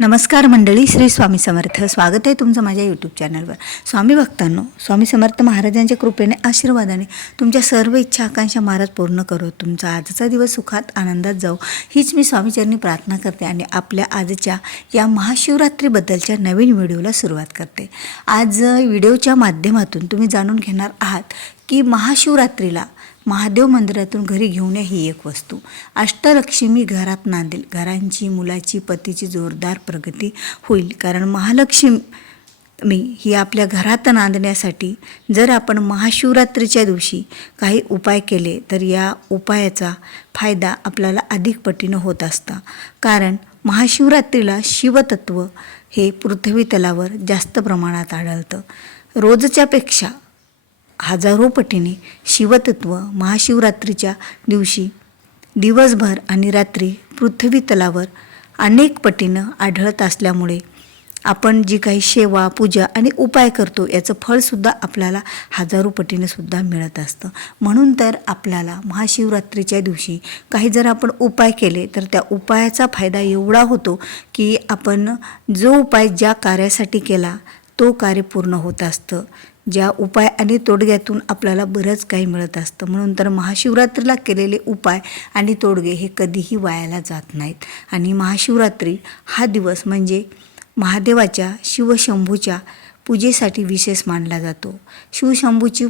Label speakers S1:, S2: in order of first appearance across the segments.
S1: नमस्कार मंडळी श्री स्वामी समर्थ. स्वागत आहे तुमचं माझ्या यूट्यूब चॅनलवर स्वामी भक्तांनो स्वामी समर्थ महाराजांच्या कृपेने आशीर्वादाने तुमच्या सर्व इच्छा आकांक्षा महाराज पूर्ण करो. तुमचा आजचा दिवस सुखात आनंदात जाऊ हीच मी स्वामीचरणी प्रार्थना करते आणि आपल्या आजच्या या महाशिवरात्रीबद्दलच्या नवीन व्हिडिओला सुरुवात करते. आज व्हिडिओच्या माध्यमातून तुम्ही जाणून घेणार आहात की महाशिवरात्रीला महादेव मंदिरातून घरी घेऊन या ही एक वस्तू. अष्टलक्ष्मी घरात नांदेल. घरांची मुलाची पतीची जोरदार प्रगती होईल. कारण महालक्ष्मी ही आपल्या घरात नांदण्यासाठी जर आपण महाशिवरात्रीच्या दिवशी काही उपाय केले तर या उपायाचा फायदा आपल्याला अधिक पटीनं होत असता. कारण महाशिवरात्रीला शिवतत्व हे पृथ्वी तलावर जास्त प्रमाणात आढळतं. रोजच्यापेक्षा हजारो पटीने शिवतत्व महाशिवरात्रीच्या दिवशी दिवसभर आणि रात्री पृथ्वी तलावर अनेक पटीनं आढळत असल्यामुळे आपण जी काही सेवा पूजा आणि उपाय करतो याचं फळसुद्धा आपल्याला हजारो पटीनं सुद्धा मिळत असतं. म्हणून तर आपल्याला महाशिवरात्रीच्या दिवशी काही जर आपण उपाय केले तर त्या उपायाचा फायदा एवढा होतो की आपण जो उपाय ज्या कार्यासाठी केला तो कार्य पूर्ण होत असतं. ज्या उपाय आणि तोडग्यातून आपल्याला बरंच काही मिळत असतं. म्हणून तर महाशिवरात्रीला केलेले उपाय आणि तोडगे हे कधीही वायाला जात नाहीत. आणि महाशिवरात्री हा दिवस म्हणजे महादेवाच्या शिवशंभूच्या पूजेसाठी विशेष मानला जातो. शिवशंभूची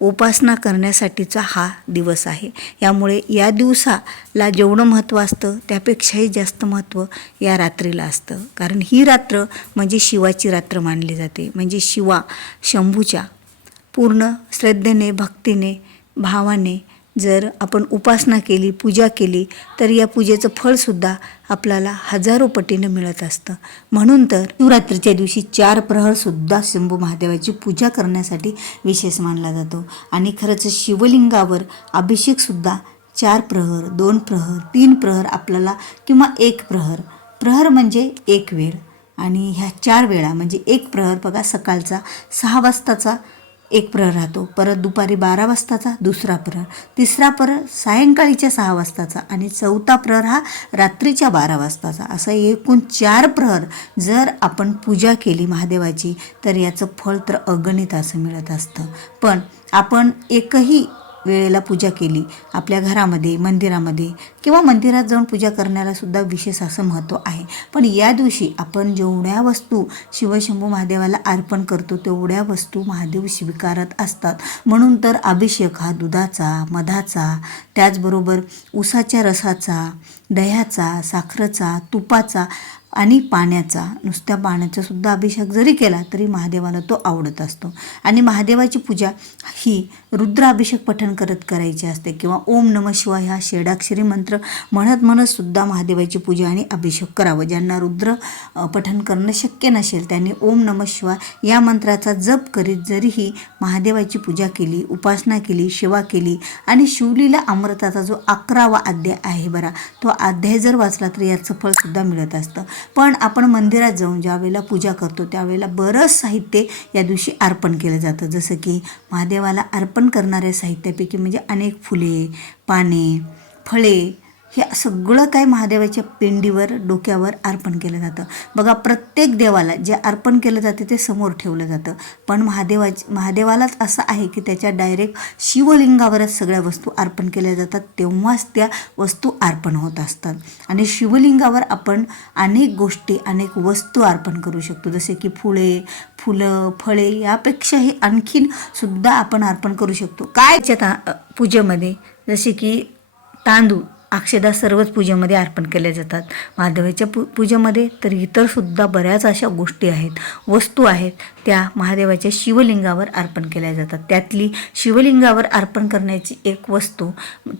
S1: उपासना करण्यासाठीचा हा दिवस आहे. यामुळे या दिवसाला जेवढं महत्त्व असतं त्यापेक्षाही जास्त महत्त्व या रात्रीला असतं. कारण ही रात्र म्हणजे शिवाची रात्र मानली जाते. म्हणजे शिवा शंभूच्या पूर्ण श्रद्धेने भक्तीने भावाने जर आपण उपासना केली पूजा केली तर या पूजेचं फळसुद्धा आपल्याला हजारो पटीनं मिळत असतं. म्हणून तर शिवरात्रीच्या दिवशी चार प्रहरसुद्धा शंभू महादेवाची पूजा करण्यासाठी विशेष मानला जातो. आणि खरंच शिवलिंगावर अभिषेकसुद्धा चार प्रहर दोन प्रहर तीन प्रहर आपल्याला किंवा एक प्रहर. प्रहर म्हणजे एक वेळ. आणि ह्या चार वेळा म्हणजे एक प्रहर बघा सकाळचा सहा वाजताचा एक प्रहर राहतो. परत दुपारी बारा वाजताचा दुसरा प्रहर. तिसरा प्रहर सायंकाळीच्या सहा वाजताचा आणि चौथा प्रहर हा रात्रीच्या बारा वाजताचा. असा एकूण चार प्रहर जर आपण पूजा केली महादेवाची तर याचं फळ तर अगणित असं मिळत असतं. पण आपण एकही वेळेला पूजा केली. आपल्या घरामध्ये मंदिरामध्ये किंवा मंदिरात जाऊन पूजा करण्यालासुद्धा विशेष असं महत्त्व आहे. पण या दिवशी आपण जेवढ्या वस्तू शिवशंभू महादेवाला अर्पण करतो तेवढ्या वस्तू महादेव स्वीकारत असतात. म्हणून तर अभिषेक हा दुधाचा मधाचा त्याचबरोबर उसाच्या रसाचा दह्याचा साखरेचा तुपाचा आणि पाण्याचा नुसत्या पाण्याचा सुद्धा अभिषेक जरी केला तरी महादेवाला तो आवडत असतो. आणि महादेवाची पूजा ही रुद्राभिषेक पठण करत करायची असते किंवा ओम नम शिवाय हा शेडाक्षरी मंत्र म्हणत म्हणत सुद्धा महादेवाची पूजा आणि अभिषेक करावं. ज्यांना रुद्र पठण करणं शक्य नसेल त्यांनी ओम नम शिवाय या मंत्राचा जप करीत जरीही महादेवाची पूजा केली उपासना केली सेवा केली आणि शिवलीला अमृताचा जो अकरावा अध्याय आहे बरा तो अध्याय जर वाचला तर याचं फळसुद्धा मिळत असतं. पण आपण मंदिरात जाऊन ज्यावेळेला पूजा करतो त्यावेळेला बरंच साहित्य या दिवशी अर्पण केलं जातं. जसं की महादेवाला अर्पण करणाऱ्या साहित्यापैकी म्हणजे अनेक फुले पाने फळे हे सगळं काय महादेवाच्या पिंडीवर डोक्यावर अर्पण केलं जातं. बघा प्रत्येक देवाला जे अर्पण केलं जाते ते समोर ठेवलं जातं. पण महादेवा महादेवालाच असं आहे की त्याच्या डायरेक्ट शिवलिंगावरच सगळ्या वस्तू अर्पण केल्या जातात. तेव्हाच त्या वस्तू अर्पण होत असतात. आणि शिवलिंगावर आपण अनेक गोष्टी अनेक वस्तू अर्पण करू शकतो. जसे की फुले फुलं फळे यापेक्षाही आणखीन सुद्धा आपण अर्पण करू शकतो. काय? ता पूजेमध्ये जसे की तांदूळ. अक्षदा सर्वच पूजेमध्ये अर्पण केल्या जातात. महादेवाच्या पू पूजेमध्ये तर इतरसुद्धा बऱ्याच अशा गोष्टी आहेत. वस्तू आहेत. त्या महादेवाच्या शिवलिंगावर अर्पण केल्या जातात. त्यातली शिवलिंगावर अर्पण करण्याची एक वस्तू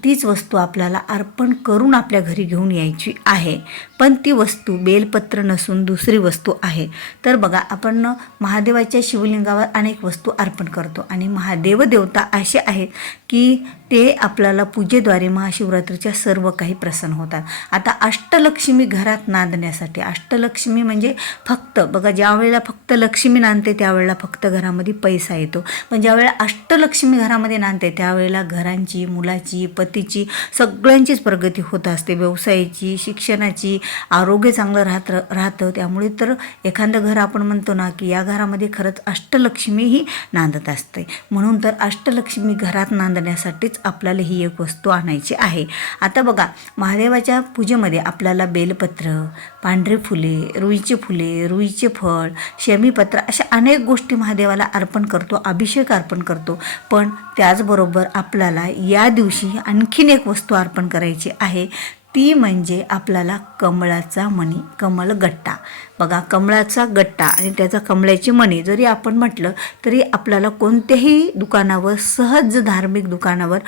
S1: तीच वस्तू आपल्याला अर्पण करून आपल्या घरी घेऊन यायची आहे. पण ती वस्तू बेलपत्र नसून दुसरी वस्तू आहे. तर बघा आपण महादेवाच्या शिवलिंगावर अनेक वस्तू अर्पण करतो आणि महादेव देवता असे आहेत की ते आपल्याला पूजेद्वारे महाशिवरात्रीच्या सर्व सर्व काही प्रसन्न होतात. आता अष्टलक्ष्मी घरात नांदण्यासाठी अष्टलक्ष्मी म्हणजे फक्त बघा ज्या वेळेला फक्त लक्ष्मी नांदते त्यावेळेला फक्त घरामध्ये पैसा येतो. पण ज्यावेळेला अष्टलक्ष्मी घरामध्ये नांदते त्यावेळेला घरांची मुलाची पतीची सगळ्यांचीच प्रगती होत असते. व्यवसायाची शिक्षणाची आरोग्य चांगलं राहत राहतं. त्यामुळे तर एखादं घर आपण म्हणतो ना की या घरामध्ये खरंच अष्टलक्ष्मी ही नांदत असते. म्हणून तर अष्टलक्ष्मी घरात नांदण्यासाठीच आपल्याला ही एक वस्तू आणायची आहे. आता बघा महादेवाच्या पूजेमध्ये आपल्याला बेलपत्र पांढरे फुले रुईचे फुले रुईचे फळ शमीपत्र अशा अनेक गोष्टी महादेवाला अर्पण करतो अभिषेक अर्पण करतो. पण त्याचबरोबर आपल्याला या दिवशी आणखीन एक वस्तू अर्पण करायची आहे. ती म्हणजे आपल्याला कमळाचा मणी कमळगट्टा बघा कमळाचा गट्टा आणि त्याचा कमळाची मणी जरी आपण म्हटलं तरी आपल्याला कोणत्याही दुकानावर सहज धार्मिक दुकानावर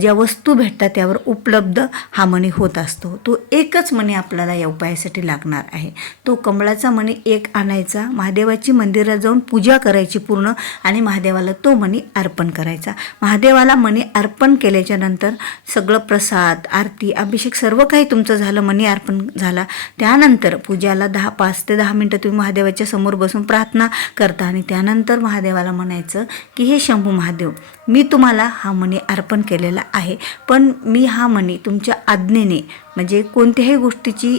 S1: ज्या वस्तू भेटतात त्यावर उपलब्ध हा मणी होत असतो. तो एकच मणी आपल्याला या उपायासाठी लागणार आहे. तो कमळाचा मणी एक आणायचा महादेवाची मंदिरात जाऊन पूजा करायची पूर्ण आणि महादेवाला तो मणी अर्पण करायचा. महादेवाला मणी अर्पण केल्याच्यानंतर सगळं प्रसाद आरती अभिषेक सर्व काही तुमचं झालं मणी अर्पण झाला. त्यानंतर पूजाला दहा पाच ते दहा मिनटं तुम्ही महादेवाच्या समोर बसून प्रार्थना करता. आणि त्यानंतर महादेवाला म्हणायचं की हे शंभू महादेव मी तुम्हाला हा मणी अर्पण केलेला आहे. पण मी हा मणी तुमच्या आज्ञेने म्हणजे कोणत्याही गोष्टीची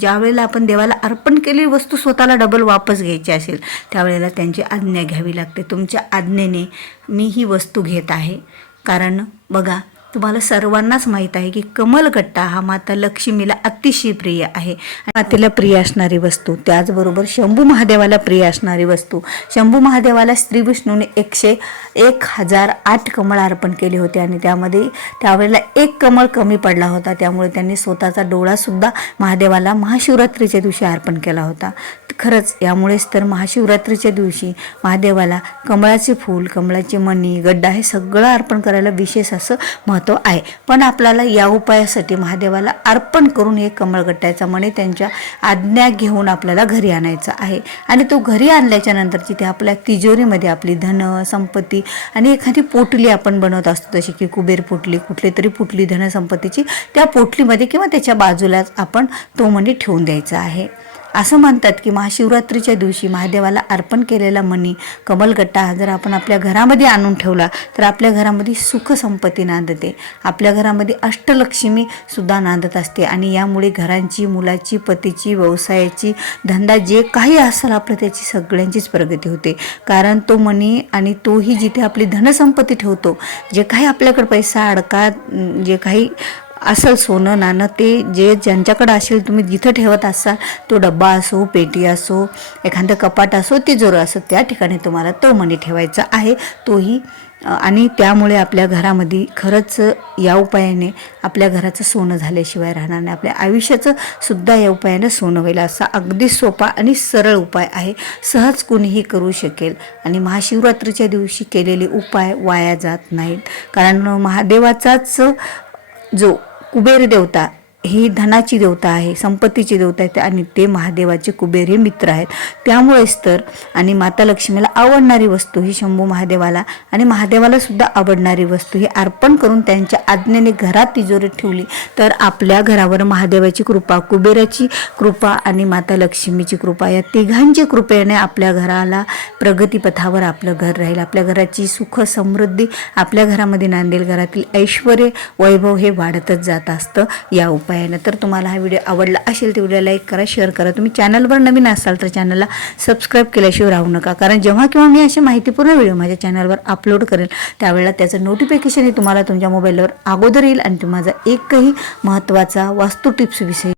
S1: ज्यावेळेला आपण देवाला अर्पण केलेली वस्तू स्वतःला डबल वापस घ्यायची असेल त्यावेळेला त्यांची आज्ञा घ्यावी लागते. तुमच्या आज्ञेने मी ही वस्तू घेत आहे. कारण बघा तुम्हाला सर्वांनाच माहीत आहे की कमलगट्टा हा माता लक्ष्मीला अतिशय प्रिय आहे. मातेला प्रिय असणारी वस्तू त्याचबरोबर शंभू महादेवाला प्रिय असणारी वस्तू. शंभू महादेवाला श्री विष्णूने एकशे एक हजार आठ कमळ अर्पण केले होते आणि त्यामध्ये त्यावेळेला एक कमळ कमी पडला होता. त्यामुळे त्यांनी स्वतःचा डोळासुद्धा महादेवाला महाशिवरात्रीच्या दिवशी अर्पण केला होता. खरंच यामुळेच तर महाशिवरात्रीच्या दिवशी महादेवाला कमळाचे फूल कमळाचे मणी गड्डा हे सगळं अर्पण करायला विशेष असं महत्त्व आहे. पण आपल्याला या उपायासाठी महादेवाला अर्पण करून हे कमळगट्ट्याचा मणी त्यांच्या आज्ञा घेऊन आपल्याला घरी आणायचा आहे. आणि तो घरी आणल्याच्या नंतर तिथे आपल्या तिजोरीमध्ये आपली धन संपत्ती आणि एखादी पोटली आपण बनवत असतो जशी की कुबेर पोटली कुठली तरी पुटली धनसंपत्तीची त्या पोटलीमध्ये किंवा त्याच्या बाजूलाच आपण तो मणी ठेवून द्यायचा आहे. असं म्हणतात की महाशिवरात्रीच्या दिवशी महादेवाला अर्पण केलेला मणी कमलगट्टा हा जर आपण आपल्या घरामध्ये आणून ठेवला तर आपल्या घरामध्ये सुखसंपत्ती नांदते. आपल्या घरामध्ये अष्टलक्ष्मी सुद्धा नांदत असते आणि यामुळे घरांची मुलाची पतीची व्यवसायाची धंदा जे काही असेल आपलं त्याची सगळ्यांचीच प्रगती होते. कारण तो मनी आणि तोही जिथे आपली धनसंपत्ती ठेवतो जे काही आपल्याकडे पैसा अडका जे काही असेल सोनं नाणं ते जे ज्यांच्याकडं असेल तुम्ही जिथं ठेवत असाल तो डब्बा असो पेटी असो एखादं कपाट असो ते तिजोरं असो त्या ठिकाणी तुम्हाला तो मणी ठेवायचा आहे. तोही आणि त्यामुळे आपल्या घरामध्ये खरंच या उपायाने आपल्या घराचं सोनं झाल्याशिवाय राहणार नाही. आपल्या आयुष्याचं सुद्धा या उपायानं सोनं होईल असा अगदी सोपा आणि सरळ उपाय आहे. सहज कोणीही करू शकेल. आणि महाशिवरात्रीच्या दिवशी केलेले उपाय वाया जात नाहीत. कारण महादेवाचाच जो कुबेर देवता ही धनाची देवता आहे संपत्तीची देवता आहे आणि ते महादेवाचे कुबेर हे मित्र आहेत. त्यामुळेच तर आणि माता लक्ष्मीला आवडणारी वस्तू ही शंभू महादेवाला आणि महादेवाला सुद्धा आवडणारी वस्तू ही अर्पण करून त्यांच्या आज्ञेने घरात तिजोरीत ठेवली. तर आपल्या घरावर महादेवाची कृपा कुबेराची कृपा आणि माता लक्ष्मीची कृपा या तिघांची कृपेने आपल्या घराला प्रगतीपथावर आपलं घर राहील. आपल्या घराची सुख समृद्धी आपल्या घरामध्ये नांदेल घरातील ऐश्वर वैभव हे वाढतच जात असतं. या उपाय उपायानं तर तुम्हाला हा व्हिडिओ आवडला असेल तर व्हिडिओ लाईक करा शेअर करा. तुम्ही चॅनलवर नवीन असाल तर चॅनलला सबस्क्राईब केल्याशिवाय राहू नका. कारण जेव्हा केव्हा मी असे माहितीपूर्ण व्हिडिओ माझ्या चॅनलवर अपलोड करेल त्यावेळेला त्याचं नोटिफिकेशन हे तुम्हाला तुमच्या मोबाईलवर अगोदर येईल आणि तुम्हाला माझा एकही महत्त्वाचा वास्तू टिप्स विषयी